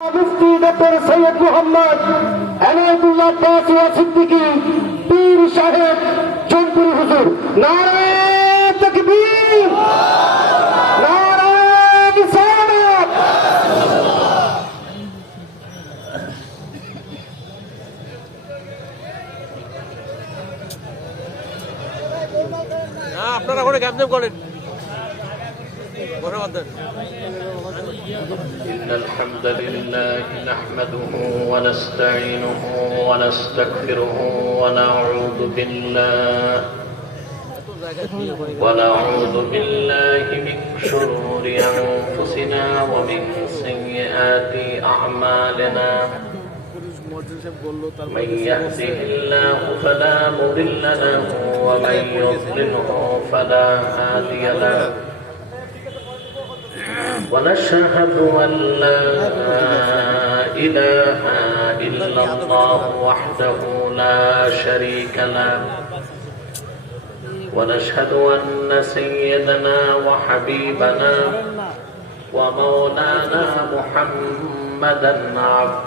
মুফতি ডক্টর সৈয়দ মোহাম্মদ এনায়েতুল্লাহ কাসিয়া সিদ্দিকী পীর সাহেব জনপুর হুজুর। নারায়ে তাকবীর, নারায়ে রিসালাত। আপনারা করে ক্যাপচার করেন। إن الحمد لله نحمده ونستعينه ونستغفره ونعوذ بالله من شرور أنفسنا ومن سيئات أعمالنا من يهده الله فلا مضل له ومن يضلله فلا هادي له ونشهد أن لا إله إلا الله وحده لا شريك له ونشهد أن سيدنا وحبيبنا ومولانا محمدا عبده